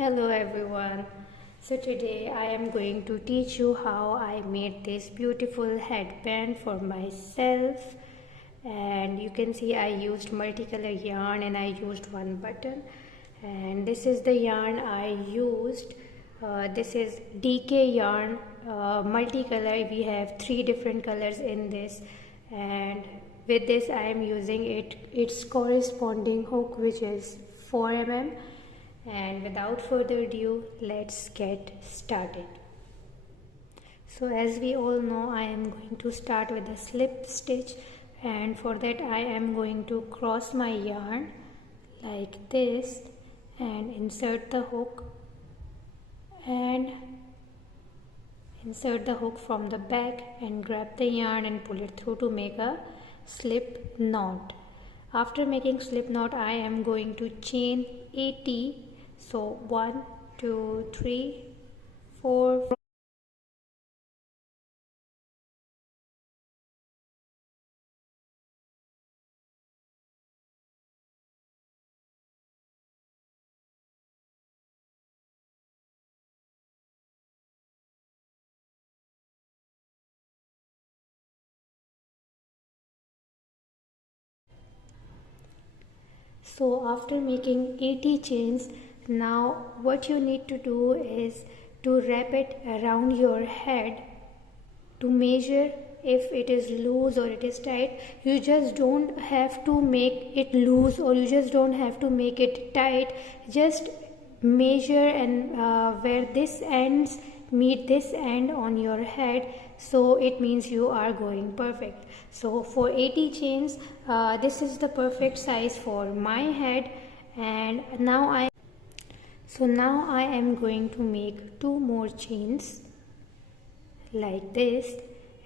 Hello everyone. So today I am going to teach you how I made this beautiful headband for myself, and you can see I used multicolor yarn and I used one button, and this is the yarn I used. This is DK yarn, multicolor. We have 3 different colors in this, and with this I am using its corresponding hook, which is 4 mm. And without further ado, let's get started. So as we all know, I am going to start with a slip stitch, and for that I am going to cross my yarn like this and insert the hook from the back and grab the yarn and pull it through to make a slip knot. After making slip knot, I am going to chain 80. So 1, 2, 3, 4. So after making 80 chains, now what you need to do is to wrap it around your head to measure if it is loose or it is tight. You just don't have to make it loose, or you just don't have to make it tight. Just measure and where this ends meet this end on your head, so it means you are going perfect. So for 80 chains, this is the perfect size for my head. And now I am going to make 2 more chains like this,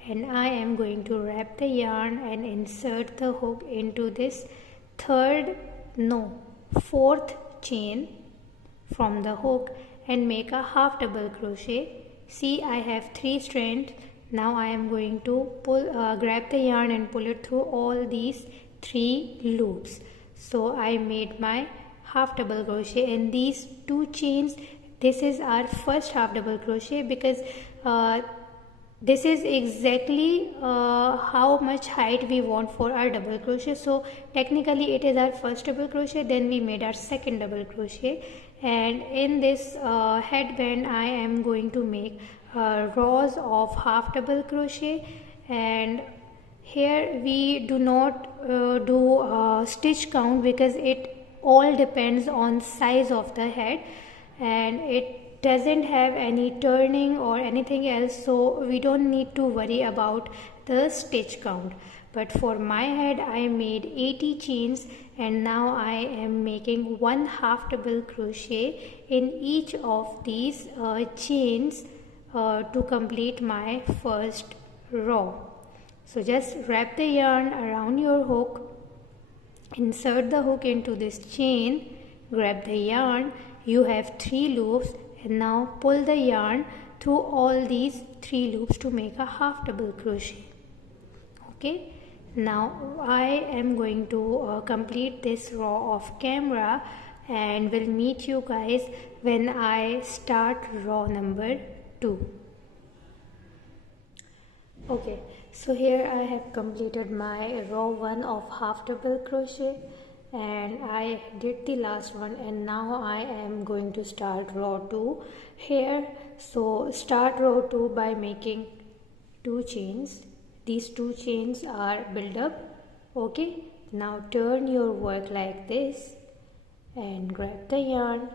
and I am going to wrap the yarn and insert the hook into this fourth chain from the hook and make a half double crochet. See, I have 3 strands. Now I am going to grab the yarn and pull it through all these 3 loops. So I made my half double crochet in these 2 chains. This is our first half double crochet, because this is exactly how much height we want for our double crochet. So technically it is our first double crochet, then we made our second double crochet. And in this headband I am going to make rows of half double crochet, and here we do not do stitch count, because it all depends on size of the head, and it doesn't have any turning or anything else, so we don't need to worry about the stitch count. But for my head I made 80 chains, and now I am making 1 half double crochet in each of these chains to complete my first row. So just wrap the yarn around your hook, insert the hook into this chain, grab the yarn. You have 3 loops, and now pull the yarn through all these 3 loops to make a half double crochet. Okay, now I am going to complete this row off camera, and will meet you guys when I start row number 2. Okay, so here I have completed my row 1 of half double crochet, and I did the last one, and now I am going to start row 2 here. So start row 2 by making 2 chains. These 2 chains are built up. Okay, now turn your work like this and grab the yarn,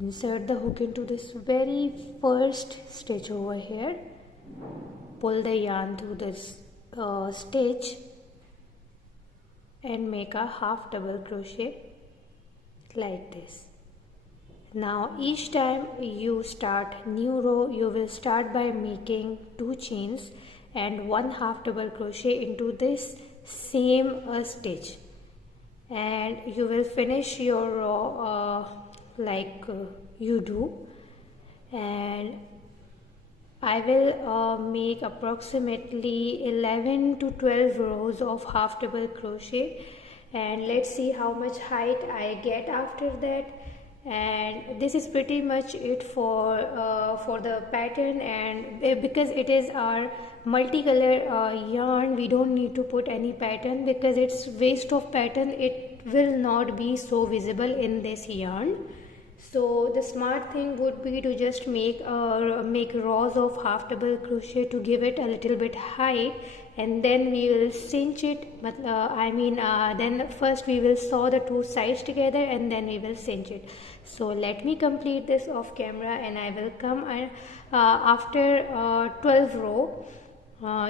insert the hook into this very first stitch over here, pull the yarn through this stitch and make a half double crochet like this. Now each time you start new row, you will start by making 2 chains and 1 half double crochet into this same stitch, and you will finish your row like you do. And I will make approximately 11 to 12 rows of half double crochet, and let's see how much height I get after that. And this is pretty much it for the pattern. And because it is our multicolor yarn, we don't need to put any pattern, because it's waste of pattern. It will not be so visible in this yarn. So the smart thing would be to just make rows of half double crochet to give it a little bit height, and then we will cinch it. But then first we will sew the two sides together and then we will cinch it. So let me complete this off camera, and I will come after 12 row.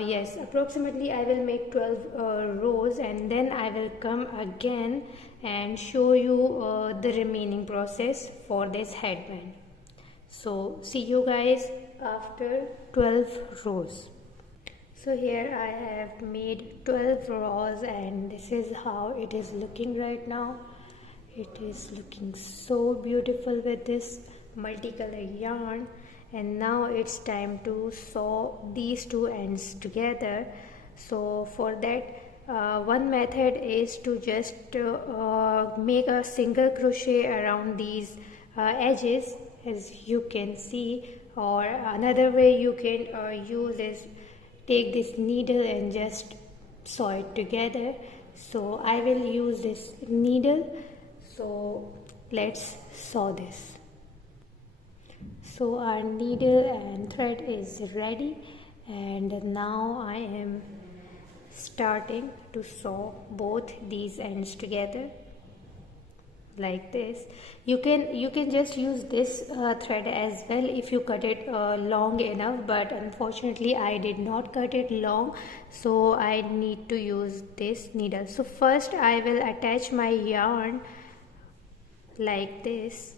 Yes, approximately I will make 12 rows, and then I will come again and show you the remaining process for this headband. So see you guys after 12 rows. So here I have made 12 rows, and this is how it is looking right now. It is looking so beautiful with this multicolor yarn. And now it's time to sew these two ends together. So for that, one method is to just make a single crochet around these edges, as you can see. Or another way you can use is take this needle and just sew it together. So I will use this needle. So let's sew this. So our needle and thread is ready, and now I am starting to sew both these ends together like this. You can just use this thread as well if you cut it long enough, but unfortunately I did not cut it long, so I need to use this needle. So first I will attach my yarn like this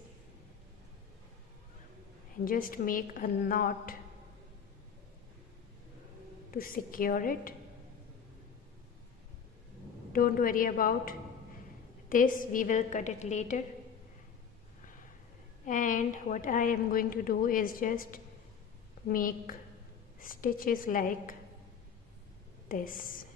and just make a knot to secure it. Don't worry about this, we will cut it later. And what I am going to do is just make stitches like this.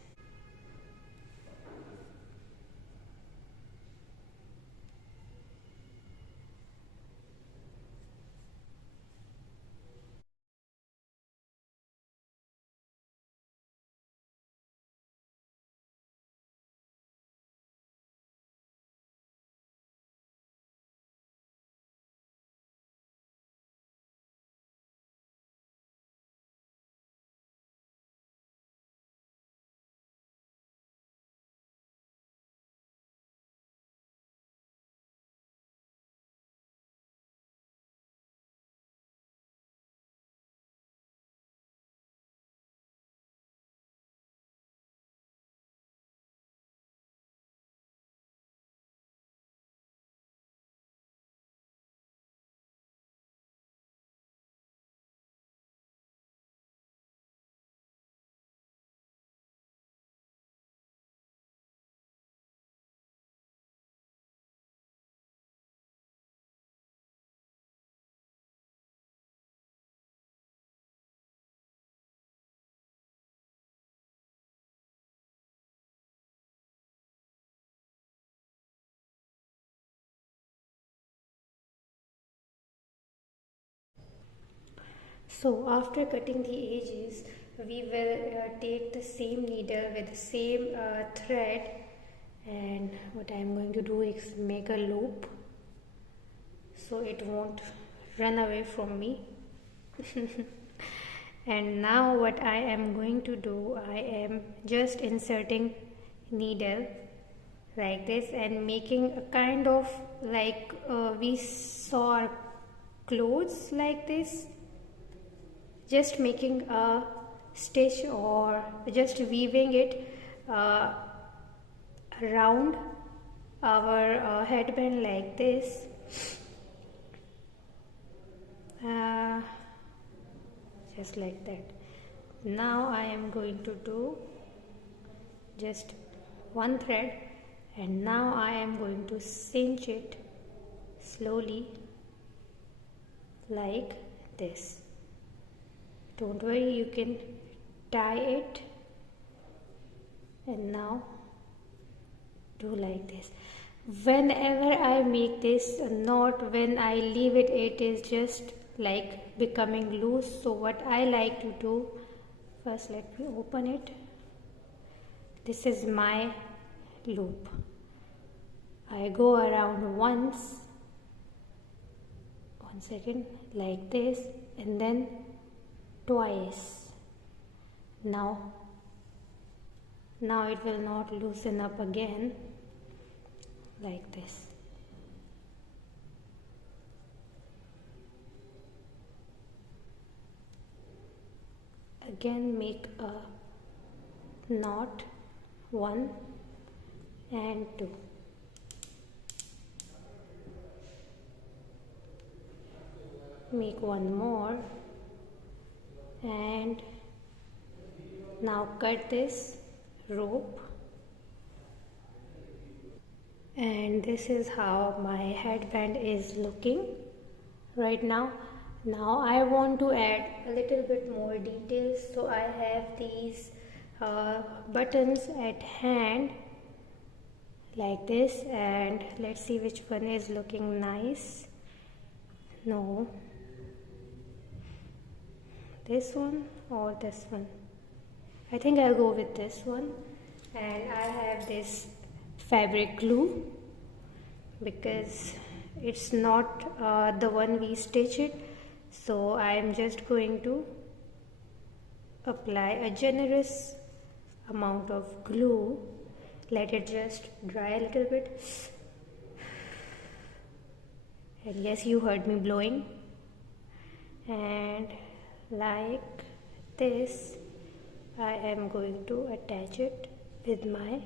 So after cutting the edges, we will take the same needle with the same thread, and what I am going to do is make a loop so it won't run away from me. And now what I am going to do, I am just inserting needle like this and making a kind of like we saw our clothes like this, just making a stitch or just weaving it around our headband like this. Just like that. Now I am going to do just one thread, and now I am going to cinch it slowly like this. Don't worry, you can tie it, and now do like this. Whenever I make this knot, when I leave it, it is just like becoming loose. So what I like to do, first let me open it. This is my loop. I go around once, 1 second, like this, and then twice. Now it will not loosen up again, like this. Again make a knot, 1 and 2. Make one more, and now cut this rope, and this is how my headband is looking right now. Now I want to add a little bit more details, so I have these buttons at hand like this, and let's see which one is looking nice. No, this one or this one. I think I'll go with this one. And I have this fabric glue because it's not the one we stitch it, so I am just going to apply a generous amount of glue. Let it just dry a little bit. And yes, you heard me blowing. And like this, I am going to attach it with my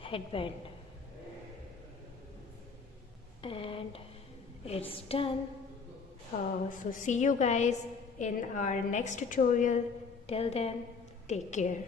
headband. And it's done. So see you guys in our next tutorial. Till then, take care.